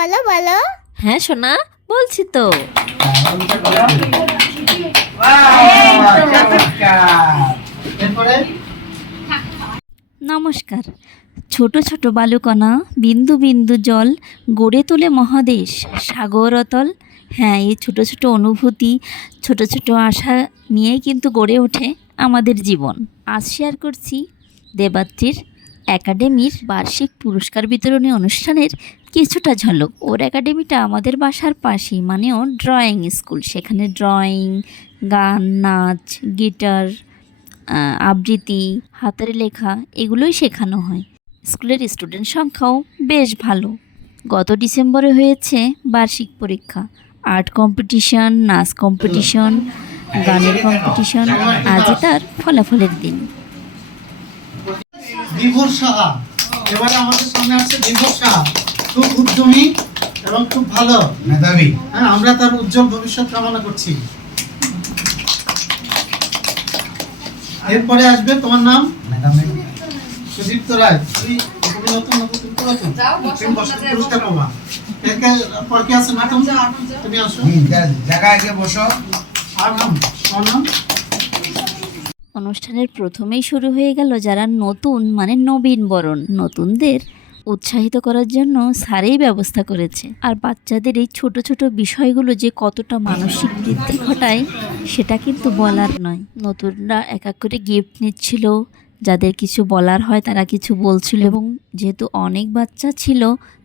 বলো বলো। হ্যাঁ সোনা, বলছি তো। নমস্কার। ছোট ছোট বালুকণা, বিন্দু বিন্দু জল গড়ে তোলে মহাদেশ সাগর অতল। হ্যাঁ, এই ছোট ছোট অনুভূতি, ছোট ছোট আশা নিয়েই কিন্তু গড়ে ওঠে আমাদের জীবন। আজ শেয়ার করছি দেবাত্রীর একাডেমির বার্ষিক পুরস্কার বিতরণী অনুষ্ঠানের কিছুটা ঝলক। ওর একাডেমিটা আমাদের বাসার পাশেই, মানে ওর ড্রয়িং স্কুল। সেখানে ড্রয়িং, গান, নাচ, গিটার, আবৃত্তি, হাতের লেখা এগুলোই শেখানো হয়। স্কুলের স্টুডেন্ট সংখ্যাও বেশ ভালো। গত ডিসেম্বরে হয়েছে বার্ষিক পরীক্ষা, আর্ট কম্পিটিশন, নাচ কম্পিটিশন, গানের কম্পিটিশন। আজই তার ফলাফলের দিন। বিভোর সাহা এবারে আমাদের সামনে আছে। বিভোর সাহা খুব উদ্যমী এবং খুব ভালো মেধাবী। হ্যাঁ, আমরা তার উজ্জ্বল ভবিষ্যৎ কামনা করছি। এরপরে আসবে তোমার নাম সুদীপ্ত রায়। তুমি নতুন পুরস্কার পাবা। এরপর কি আছে ম্যাডাম? তুমি আসো, জায়গায় গিয়ে বসো। আর নাম নাম অনুষ্ঠানের প্রথমেই শুরু হয়ে গেল যারা নতুন, মানে নবীন বরণ। নতুনদের উৎসাহিত করার জন্য স্যারেই ব্যবস্থা করেছে। আর বাচ্চাদের এই ছোট ছোট বিষয়গুলো যে কতটা মানসিক বৃদ্ধি ঘটায় সেটা কিন্তু বলার নয়। নতুনরা এক এক করে গিফট নিচ্ছিল, যাদের কিছু বলার হয় তারা কিছু বলছিল। এবং যেহেতু অনেক বাচ্চা ছিল,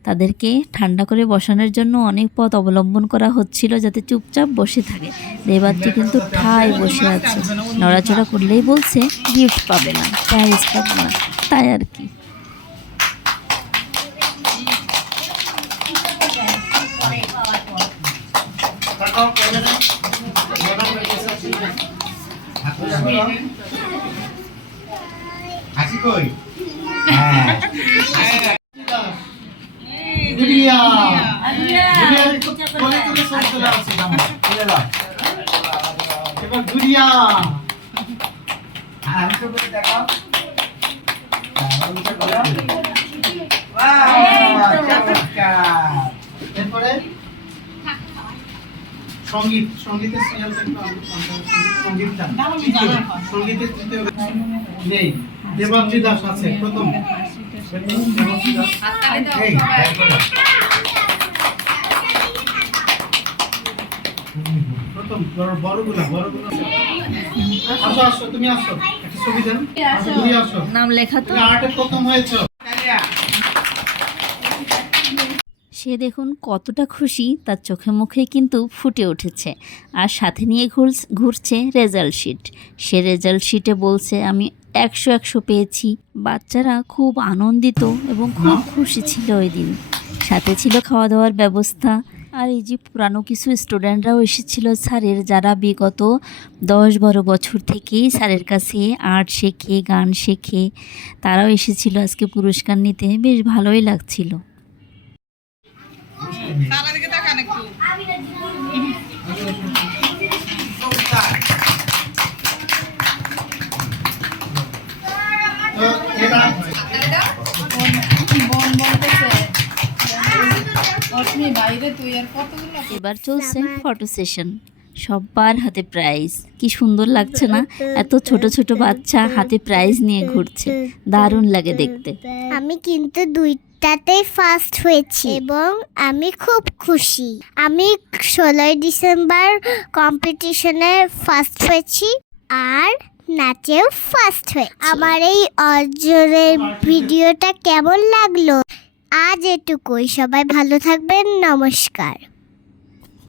তাদেরকে ঠান্ডা করে বসানোর জন্য অনেক পথ অবলম্বন করা হচ্ছিল যাতে চুপচাপ বসে থাকে। দেবাত্রী কিন্তু ঠায় বসে আছে, নড়াচড়া করলেই বলছে গিফট পাবে না, প্রাইজ পাবে না। তাই আর কি। হাসি কই? হ্যাঁ, গুড়িয়া গুড়িয়া কোলে তুলে চলে আসছে। এবার গুড়িয়া আমি তো বলে দেখাও। এরপরে সঙ্গীত, সঙ্গীতের সিরিয়ালটা সঙ্গীতের তৃতীয় নেই। দেবাত্রী দাস আছে প্রথম। প্রথম বড়গুলা আসো আসো, তুমি আসো, একটা ছবি দেন। তুমি আসো, নাম লেখা তো। আর্টে প্রথম হয়েছে। সে দেখুন কতটা খুশি, তার চোখে মুখে কিন্তু ফুটে উঠেছে। আর সাথে নিয়ে ঘুরছে রেজাল্ট শিট। সে রেজাল্ট শিটে বলছে আমি 100 পেয়েছি। বাচ্চারা খুব আনন্দিত এবং খুব খুশি ছিল ওই দিন। সাথে ছিল খাওয়া দাওয়ার ব্যবস্থা। আর এই যে পুরানো কিছু স্টুডেন্টরাও এসেছিল স্যারের, যারা বিগত 10-12 বছর থেকেই স্যারের কাছে আর্ট শেখে, গান শেখে, তারাও এসেছিল আজকে পুরস্কার নিতে। বেশ ভালোই লাগছিল। এবার চলছে ফটো সেশন। সবার হাতে প্রাইজ। কি সুন্দর লাগছে না? এত ছোট ছোট বাচ্চা হাতে প্রাইজ নিয়ে ঘুরছে, দারুণ লাগে দেখতে। আমি কিন্তু দুইটাতেই ফার্স্ট হয়েছি এবং আমি খুব খুশি। আমি 16 ডিসেম্বর কম্পিটিশনে ফার্স্ট হয়েছি আর নাচেও ফার্স্ট হয়েছি। আমার এই অর্জনের ভিডিওটা কেমন লাগলো? আজ এটুকুই। সবাই ভালো থাকবেন। নমস্কার।